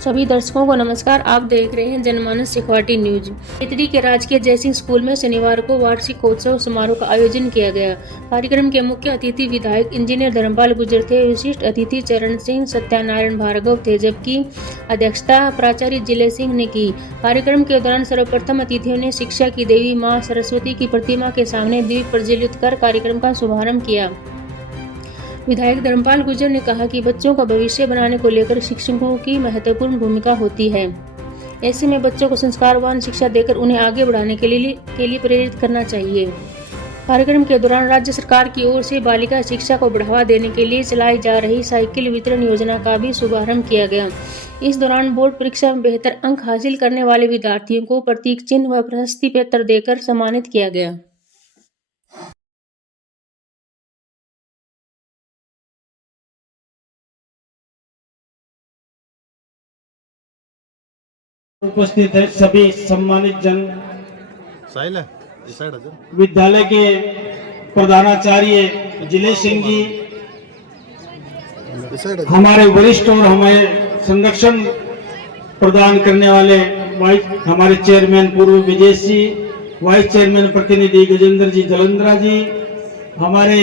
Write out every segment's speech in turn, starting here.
सभी दर्शकों को नमस्कार। आप देख रहे हैं जनमानस सिखवाटी न्यूज। तितरी के राजकीय जयसिंह स्कूल में शनिवार को वार्षिकोत्सव समारोह का आयोजन किया गया। कार्यक्रम के मुख्य अतिथि विधायक इंजीनियर धर्मपाल गुर्जर थे। विशिष्ट अतिथि चरण सिंह सत्यानारायण भार्गव थे, जबकि अध्यक्षता प्राचार्य जिले सिंह ने की। कार्यक्रम के दौरान सर्वप्रथम अतिथियों ने शिक्षा की देवी मां सरस्वती की प्रतिमा के सामने दीप प्रज्वलित कर कार्यक्रम का शुभारंभ किया। विधायक धर्मपाल गुर्जर ने कहा कि बच्चों का भविष्य बनाने को लेकर शिक्षकों की महत्वपूर्ण भूमिका होती है। ऐसे में बच्चों को संस्कारवान शिक्षा देकर उन्हें आगे बढ़ाने के लिए प्रेरित करना चाहिए। कार्यक्रम के दौरान राज्य सरकार की ओर से बालिका शिक्षा को बढ़ावा देने के लिए चलाई जा रही साइकिल वितरण योजना का भी शुभारंभ किया गया। इस दौरान बोर्ड परीक्षा में बेहतर अंक हासिल करने वाले विद्यार्थियों को प्रतीक चिन्ह व प्रशस्ति पत्र देकर सम्मानित किया गया। उपस्थित है सभी सम्मानित जन, विद्यालय के प्रधानाचार्य जिले सिंह जी, हमारे वरिष्ठ और हमें संरक्षण प्रदान करने वाले हमारे चेयरमैन पूर्व विजय जी, वाइस चेयरमैन प्रतिनिधि गजेंद्र जी जलंधरा जी, हमारे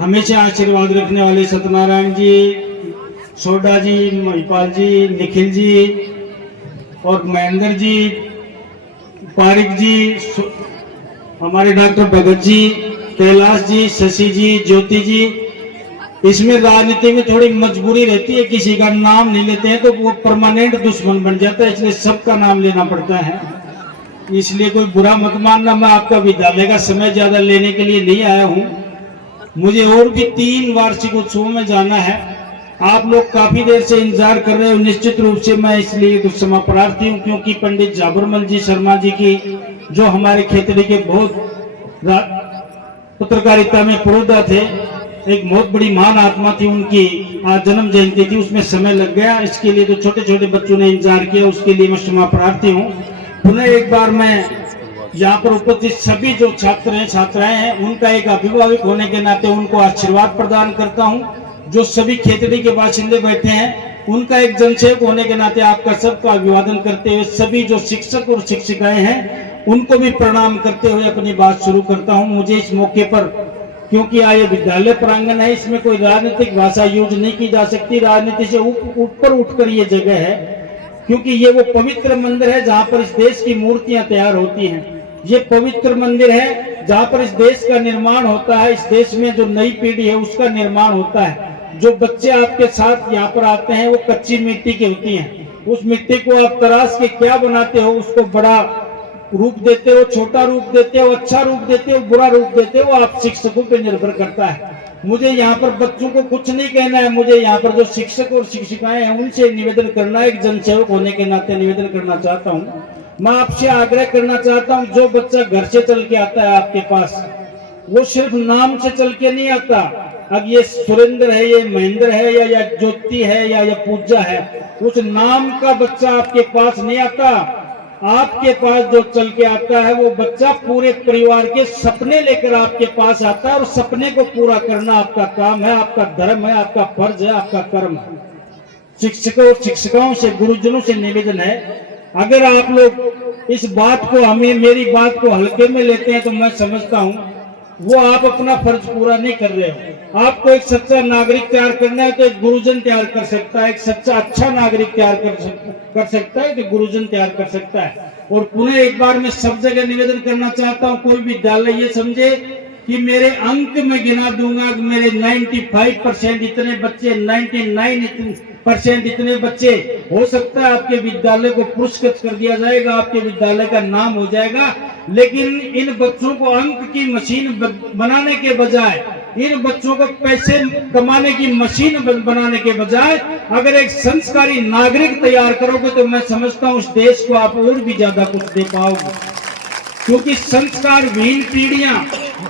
हमेशा आशीर्वाद रखने वाले सत्यनारायण जी, सोडा जी, महिपाल जी, निखिल जी और महेंद्र जी, पारिक जी, हमारे डॉक्टर भगत जी, कैलाश जी, शशि जी, ज्योति जी। इसमें राजनीति में थोड़ी मजबूरी रहती है, किसी का नाम नहीं लेते हैं तो वो परमानेंट दुश्मन बन जाता है, इसलिए सबका नाम लेना पड़ता है। इसलिए कोई बुरा मत मानना, मैं आपका विद्यालय का समय ज्यादा लेने के लिए नहीं आया हूँ। मुझे और भी 3 वार्षिक उत्सवों में जाना है। आप लोग काफी देर से इंतजार कर रहे हो, निश्चित रूप से मैं इसलिए कुछ क्षमा प्रार्थी हूँ, क्योंकि पंडित जाबरमल जी शर्मा जी की, जो हमारे खेतड़ी के बहुत पत्रकारिता में पुरोधा थे, एक बहुत बड़ी महान आत्मा थी, उनकी आज जन्म जयंती थी, उसमें समय लग गया। इसके लिए जो छोटे छोटे बच्चों ने इंतजार किया, उसके लिए मैं क्षमा प्रार्थी हूँ। पुनः एक बार मैं यहाँ पर उपस्थित सभी जो छात्र हैं, छात्राएं हैं, उनका एक अभिभावक होने के नाते उनको आशीर्वाद प्रदान करता हूँ। जो सभी खेतड़ी के बाशिंदे बैठे हैं, उनका एक जनसेवक होने के नाते आपका सबका अभिवादन करते हुए सभी जो शिक्षक और शिक्षिकाएं हैं, उनको भी प्रणाम करते हुए अपनी बात शुरू करता हूं। मुझे इस मौके पर, क्योंकि ये विद्यालय प्रांगण है, इसमें कोई राजनीतिक भाषा यूज नहीं की जा सकती। राजनीति से ऊपर उठकर ये जगह है, क्योंकि ये वो पवित्र मंदिर है जहाँ पर इस देश की मूर्तियां तैयार होती हैं। ये पवित्र मंदिर है जहाँ पर इस देश का निर्माण होता है, इस देश में जो नई पीढ़ी है उसका निर्माण होता है। जो बच्चे आपके साथ यहाँ पर आते हैं वो कच्ची मिट्टी की होती हैं। उस मिट्टी को आप तराश के क्या बनाते हो, उसको बड़ा रूप देते हो, छोटा रूप देते हो, अच्छा रूप देते हो, बुरा रूप देते हो, आप शिक्षकों पे निर्भर करता है। मुझे यहाँ पर बच्चों को कुछ नहीं कहना है, मुझे यहाँ पर जो शिक्षक और शिक्षिकाएं हैं उनसे निवेदन करना, एक जनसेवक होने के नाते निवेदन करना चाहता हूँ। मैं आपसे आग्रह करना चाहता हूँ, जो बच्चा घर से चल के आता है आपके पास, वो सिर्फ नाम से चल के नहीं आता। अब ये सुरेंद्र है, ये महेंद्र है, या ज्योति है, या पूजा है, उस नाम का बच्चा आपके पास नहीं आता। आपके पास जो चल के आता है वो बच्चा पूरे परिवार के सपने लेकर आपके पास आता है, और सपने को पूरा करना आपका काम है, आपका धर्म है, आपका फर्ज है, आपका कर्म है। शिक्षकों और शिक्षिकाओं से, गुरुजनों से निवेदन है, अगर आप लोग इस बात को, हमें मेरी बात को हल्के में लेते हैं तो मैं समझता हूँ वो आप अपना फर्ज पूरा नहीं कर रहे हो। आपको एक सच्चा नागरिक तैयार करना है तो एक गुरुजन तैयार कर सकता है, एक सच्चा अच्छा नागरिक तैयार कर सकता है तो गुरुजन तैयार कर सकता है। और पुनः एक बार मैं सब जगह निवेदन करना चाहता हूँ, कोई विद्यालय ये समझे कि मेरे अंक में गिना दूंगा कि मेरे 95% इतने बच्चे, 99% इतने बच्चे, हो सकता है आपके विद्यालय को पुरस्कृत कर दिया जाएगा, आपके विद्यालय का नाम हो जाएगा। लेकिन इन बच्चों को अंक की मशीन बनाने के बजाय, इन बच्चों को पैसे कमाने की मशीन बनाने के बजाय अगर एक संस्कारी नागरिक तैयार करोगे तो मैं समझता हूँ उस देश को आप और भी ज्यादा कुछ दे पाओगे। क्योंकि संस्कार विहीन पीढ़ियां,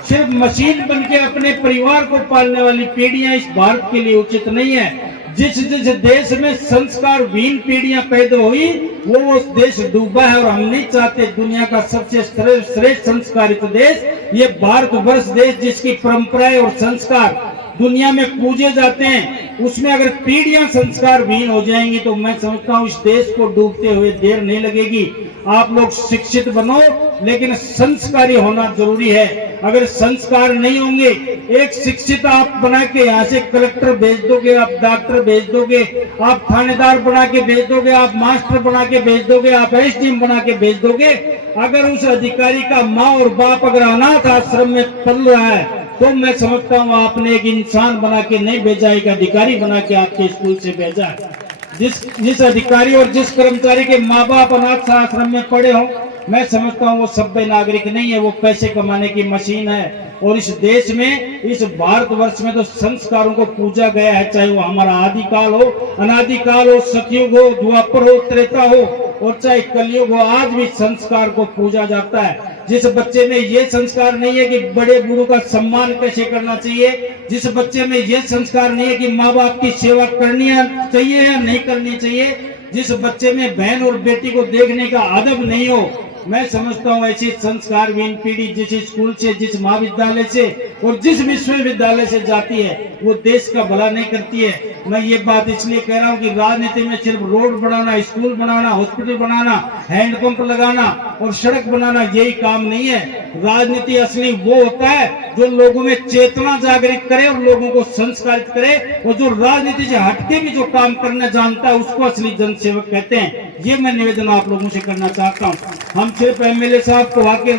सिर्फ मशीन बनके अपने परिवार को पालने वाली पीढ़ियां इस भारत के लिए उचित नहीं है। जिस जिस देश में संस्कार विहीन पीढ़ियां पैदा हुई वो देश डूबा है, और हम नहीं चाहते दुनिया का सबसे श्रेष्ठ संस्कारित देश ये भारतवर्ष देश, जिसकी परंपराएं और संस्कार दुनिया में पूजे जाते हैं, उसमें अगर पीढ़ियां संस्कार विहीन हो जाएंगी तो मैं समझता हूं इस देश को डूबते हुए देर नहीं लगेगी। आप लोग शिक्षित बनो, लेकिन संस्कारी होना जरूरी है। अगर संस्कार नहीं होंगे, एक शिक्षित आप बना के यहाँ से कलेक्टर भेज दोगे, आप डॉक्टर भेज दोगे, आप थानेदार बना के भेज दोगे, आप मास्टर बना के भेज दोगे, आप एसडीएम बना के भेज दोगे, अगर उस अधिकारी का माँ और बाप अगर अनाथ आश्रम में पल रहा है तो मैं समझता हूँ आपने एक इंसान बना के नहीं भेजा, एक अधिकारी बना के आपके स्कूल से भेजा है। जिस अधिकारी और जिस कर्मचारी के माँ बाप अनाथ आश्रम में पड़े हो, मैं समझता हूँ वो सभ्य नागरिक नहीं है, वो पैसे कमाने की मशीन है। और इस देश में, इस भारतवर्ष में तो संस्कारों को पूजा गया है, चाहे वो हमारा आदिकाल हो, अनादिकाल हो, सतयुग हो, द्वापर हो, त्रेता हो, और चाहे कलयुग हो, आज भी संस्कार को पूजा जाता है। जिस बच्चे में ये संस्कार नहीं है कि बड़े गुरु का सम्मान कैसे करना चाहिए, जिस बच्चे में ये संस्कार नहीं है कि माँ बाप की सेवा करनी चाहिए या नहीं करनी चाहिए, जिस बच्चे में बहन और बेटी को देखने का अदब नहीं हो, मैं समझता हूँ ऐसी संस्कारहीन पीढ़ी जिस स्कूल से, जिस महाविद्यालय से और जिस विश्वविद्यालय से जाती है वो देश का भला नहीं करती है। मैं ये बात इसलिए कह रहा हूँ कि राजनीति में सिर्फ रोड बनाना, स्कूल बनाना, हॉस्पिटल बनाना, हैंडपंप लगाना और सड़क बनाना यही काम नहीं है। राजनीति असली वो होता है जो लोगों में चेतना जागृत करे और लोगों को संस्कारित करे, और जो राजनीति से हटके भी जो काम करना जानता है उसको असली जनसेवक कहते हैं। ये मैं निवेदन आप लोगों से करना चाहता हूँ। हम सिर्फ एमएलए साहब कहवा के,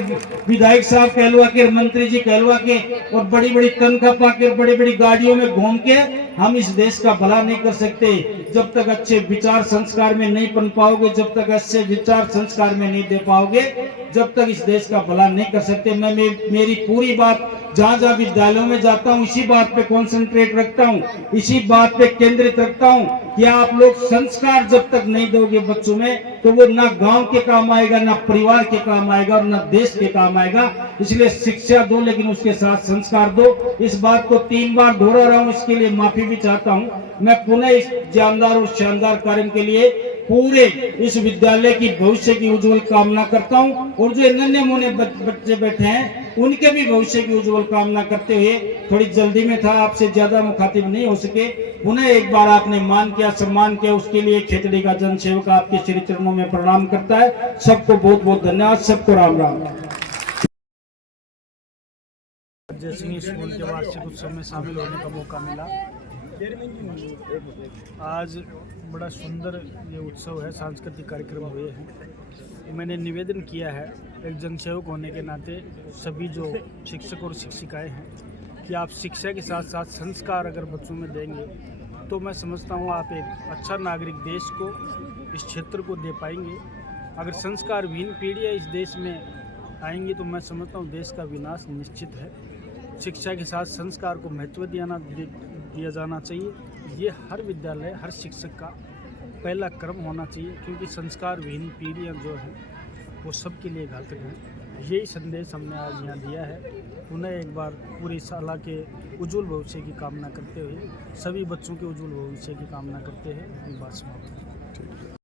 विधायक साहब कहलवा के, मंत्री जी कहलवा के और बड़ी बड़ी तनख्वाह पाके बड़ी बड़ी गाड़ियों में घूम के हम इस देश का भला नहीं कर सकते। जब तक अच्छे विचार संस्कार में नहीं बन पाओगे, जब तक अच्छे विचार संस्कार में नहीं दे पाओगे, जब तक इस देश का भला नहीं कर सकते। मैं मेरी पूरी बात जहाँ जहाँ विद्यालयों में जाता हूँ इसी बात पे कंसंट्रेट रखता हूँ, इसी बात पे केंद्रित रखता हूँ कि आप लोग संस्कार जब तक नहीं दोगे बच्चों में तो वो ना गांव के काम आएगा, ना परिवार के काम आएगा और ना देश के काम आएगा। इसलिए शिक्षा दो, लेकिन उसके साथ संस्कार दो। इस बात को 3 बार दोहरा रहा हूँ, इसके लिए माफी भी चाहता हूँ। मैं पुनः इस जानदार और शानदार कार्य के लिए पूरे इस विद्यालय की भविष्य की उज्जवल कामना करता हूं, और जो नन्हे मुन्ने बच्चे बैठे हैं उनके भी भविष्य की उज्जवल कामना करते हुए, थोड़ी जल्दी में था, आपसे ज्यादा मुखातिब नहीं हो सके, पुनः एक बार आपने मान किया, सम्मान किया, उसके लिए खेतड़ी का जनसेवक आपके श्री चरणों में प्रणाम करता है। सबको बहुत बहुत धन्यवाद, सबको राम राम। जयसिंह स्कूल के वार्षिक उत्सव में शामिल होने का मौका मिला। आज बड़ा सुंदर ये उत्सव है, सांस्कृतिक कार्यक्रम हुए हैं। मैंने निवेदन किया है एक जनसेवक होने के नाते सभी जो शिक्षक और शिक्षिकाएं हैं कि आप शिक्षा के साथ साथ संस्कार अगर बच्चों में देंगे तो मैं समझता हूँ आप एक अच्छा नागरिक देश को, इस क्षेत्र को दे पाएंगे। अगर संस्कार विहीन पीढ़ियाँ इस देश में आएंगी तो मैं समझता हूँ देश का विनाश निश्चित है। शिक्षा के साथ संस्कार को महत्व दिया जाना चाहिए। ये हर विद्यालय, हर शिक्षक का पहला क्रम होना चाहिए, क्योंकि संस्कार विहीन पीढ़ियाँ जो हैं वो सबके लिए घातक हैं। यही संदेश हमने आज यहाँ दिया है। पुनः एक बार पूरी शाला के उज्जवल भविष्य की कामना करते हुए, सभी बच्चों के उज्जवल भविष्य की कामना करते हुए अपनी बात समाप्त।